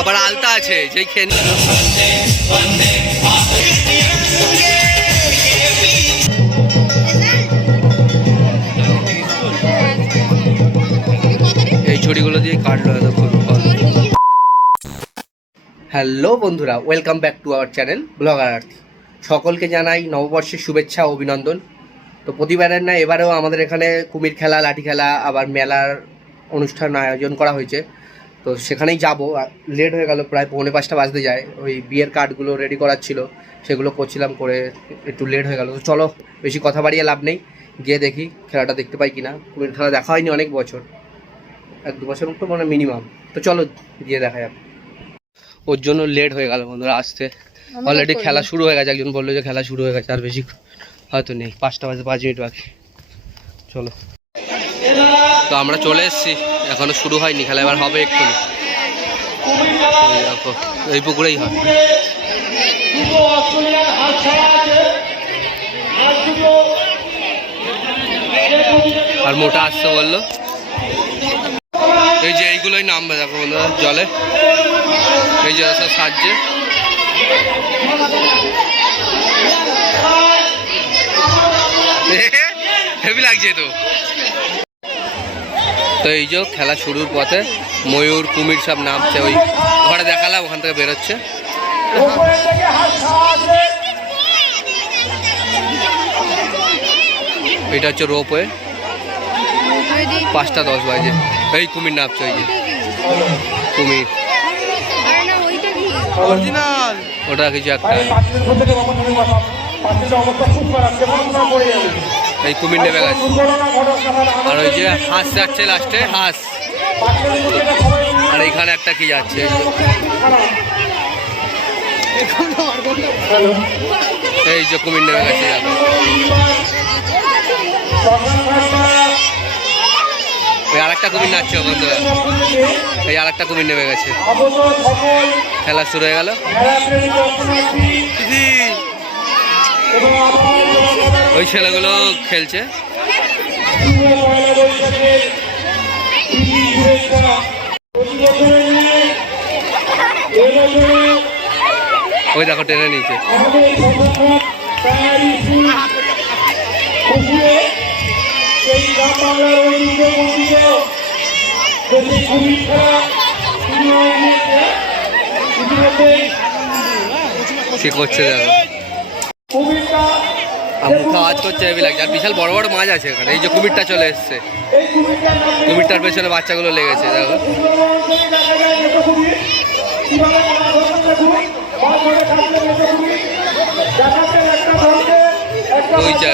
আবার আলতা আছে খেয়ে এই ছড়িগুলো দিয়ে কাটলো হ্যালো বন্ধুরা welcome back to our channel blogger Arthi সকলকে জানাই নববর্ষের শুভেচ্ছা অভিনন্দন। তো প্রতিবারের না এবারেও আমাদের এখানে কুমির খেলা, লাঠি খেলা, আবার মেলার অনুষ্ঠান আয়োজন করা হয়েছে। তো সেখানেই যাব। লেট হয়ে গেল প্রায় পৌনে পাঁচটা বাজতে যায়। ওই বিয়ের কার্ডগুলো রেডি করার ছিল সেগুলো করছিলাম করে একটু লেট হয়ে গেল। তো চলো বেশি কথা বাড়িয়ে লাভ নেই। গিয়ে দেখি খেলাটা দেখতে পাই কিনা। কুমির খেলা দেখা হয়নি অনেক বছর। এক দু বছর মতো মানে মিনিমাম তো চলো গিয়ে দেখা যাবে ওর জন্য লেট হয়ে গেল বন্ধুরা আসতে। অলরেডি খেলা শুরু হয়ে গেছে। একজন বলল যে খেলা শুরু হয়ে গেছে আর বেশি হয়তো নেই। পাঁচটা বাজে পাঁচ মিনিট বাকি। চলো। তো আমরা চলে এসেছি। এখনও শুরু হয়নি, খেলা এবার হবে একটু এই পুকুরেই হয়। আর মোটা আসছে বলল। এই যে এইগুলোই নামবে, দেখো বন্ধুরা, জলে। এই যে সব সাহায্যে হেভি লাগছে তো। তো এই যে খেলা শুরুর পথে ময়ূর কুমির সব নামছে ওই ঘরে দেখালাম ওখান থেকে বেরোচ্ছে। এটা হচ্ছে রোপওয়ে পাঁচটা দশ বাজে। এই কুমির নামছে ওই যে। কুমির। ওটা কিছু একটা। এই কুমির নেমে গেছে আর ওই যে হাঁস যাচ্ছে লাস্টে হাঁস। আর এইখানে একটা কি যাচ্ছে? এই যে কুমির নেমে গেছে। ওই আরেকটা কুমির নাচছে বন্ধুরা। এই আরেকটা কুমির নেমে গেছে। খেলা শুরু হয়ে গেল। ওই ছেলেগুলো খেলছে। ওই দেখো টেনে নিয়েছে। সে করছে দেখো। মুখে আওয়াজ করছে হেবি লাগছে। আর বিশাল বড় বড় মাছ আছে এখানে। এই যে কুমিরটা চলে এসছে। কুমিরটার পেছনে বাচ্চাগুলো লেগেছে, দেখো। ওই যা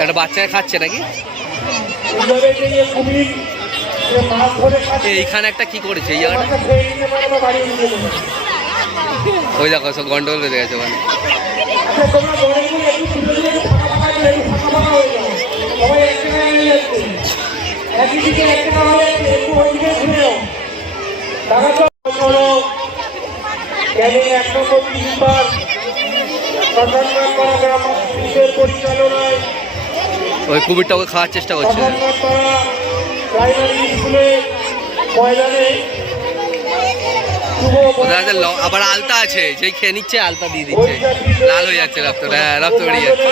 একটা বাচ্চাকে খাচ্ছে। নাকি? এইখানে একটা কি করেছে এই জায়গাটা? ওই দেখো সব গন্ডগোল বেঁধে গেছে পরিচালনায় ওই কুমিরটা ওকে খাওয়ার চেষ্টা করছে। প্রাইমারি স্কুলে ময়দানে আবার আলতা আছে যেই খেয়ে নিচ্ছে আলতা দিয়ে দিচ্ছে। লাল হয়ে যাচ্ছে রক্তটা হ্যাঁ রক্ত বেরিয়ে যাচ্ছে।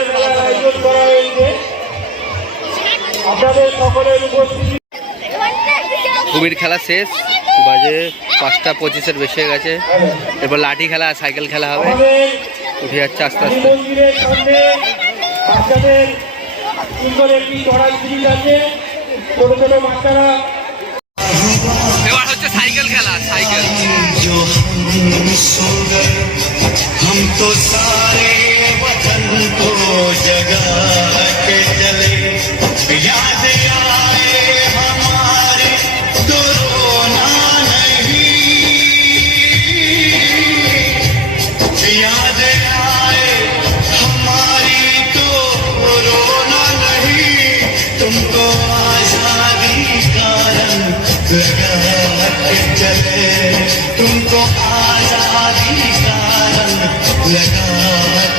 কুমির খেলা শেষ। বাজে পাঁচটা পঁচিশের বেশি গেছে। এরপর লাঠি খেলা, সাইকেল খেলা হবে। উঠে যাচ্ছে আস্তে আস্তে। এবার হচ্ছে সাইকেল খেলা, সাইকেল। लगा तुमको आज़ादी का लगा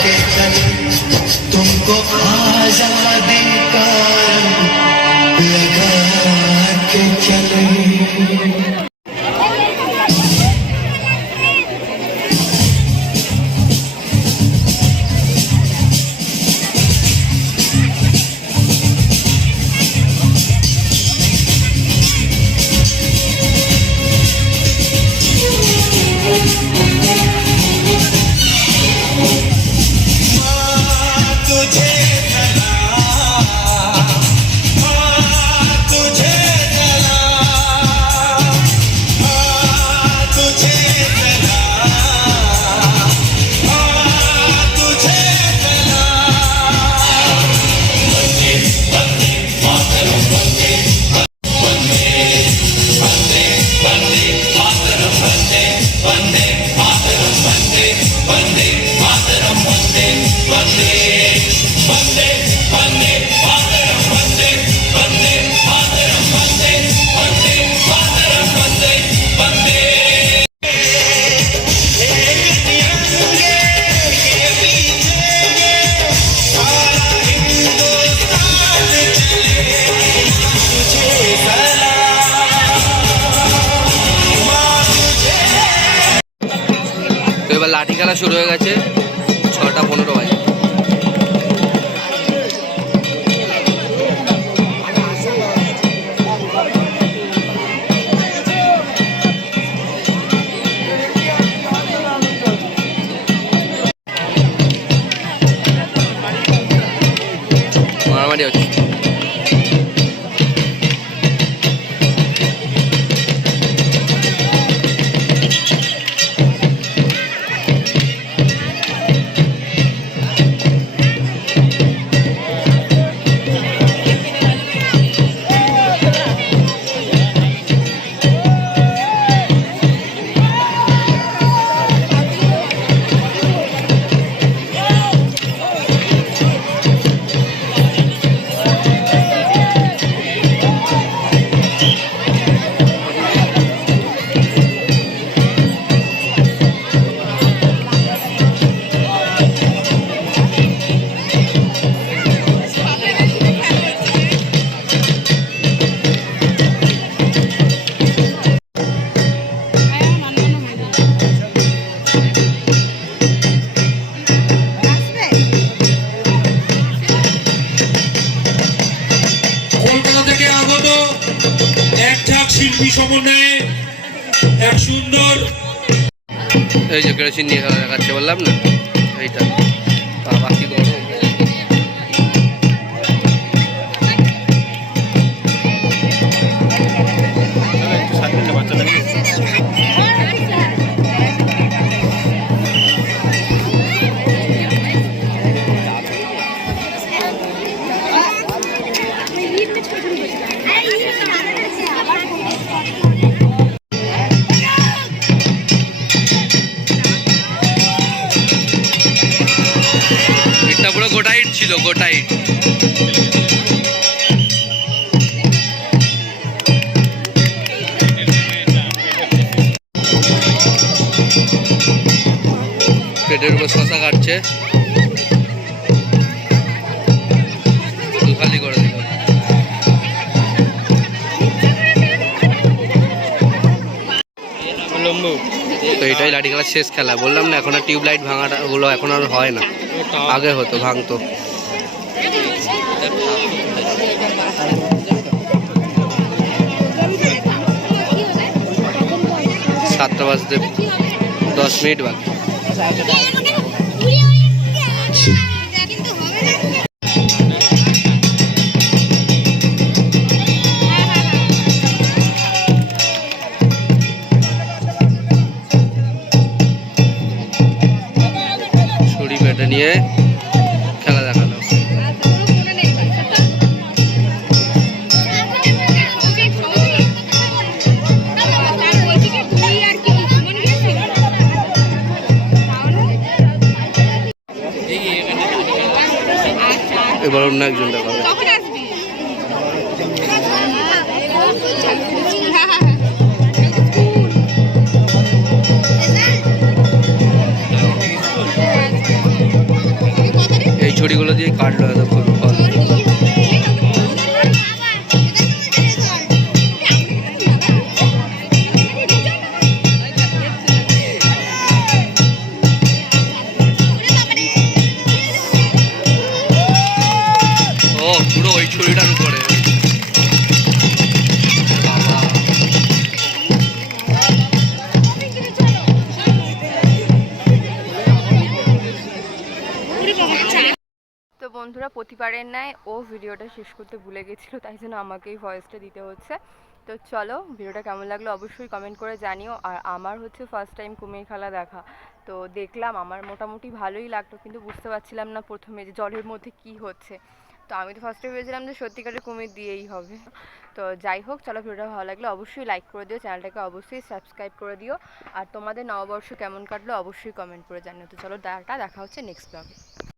के चले। तुमको आज़ादी খেলা শুরু হয়ে গেছে ছটা পনেরো বাজে। শিল্পী সমন্বয়ে এক সুন্দর এই যে কেরোসিন নিয়ে দেখাচ্ছে বললাম না? এইটা। বাবা কি পেটের উপর শশা কাটছে। খালি করে দিল। তো এটাই লাঠি খেলার শেষ খেলা। বললাম না, এখন আর টিউবলাইট ভাঙাটা ওগুলো এখন আর হয় না। আগে হতো, ভাঙতো। সাতটা বাজতে দশ মিনিট বাকি। কিন্তু গরম না একজন দেখাবে। এই ছড়িগুলো দিয়ে কাটলো এতক্ষণ। বন্ধুরা, প্রতিবারের ন্যায় ও ভিডিওটা শেষ করতে ভুলে গেছিল, তাই জন্য আমাকেই ভয়েসটা দিতে হচ্ছে। তো চলো, ভিডিওটা কেমন লাগল অবশ্যই কমেন্ট করে জানিও। আর আমার হচ্ছে ফার্স্ট টাইম কুমির খেলা দেখা। তো দেখলাম আমার মোটামুটি ভালোই লাগতো কিন্তু বুঝতে পারছিলাম না প্রথমে যে জলের মধ্যে কি হচ্ছে। তো আমি তো ফার্স্টে ভেবেছিলাম যে সত্যিকারের কুমির দিয়েই হবে। তো যাই হোক, চলো ভিডিওটা ভালো লাগলে অবশ্যই লাইক করে দিও, চ্যানেলটাকে অবশ্যই সাবস্ক্রাইব করে দিও। আর তোমাদের নববর্ষ কেমন কাটলো অবশ্যই কমেন্ট করে জানিও। তো চলো ডাটা দেখা হচ্ছে নেক্সট ব্লগে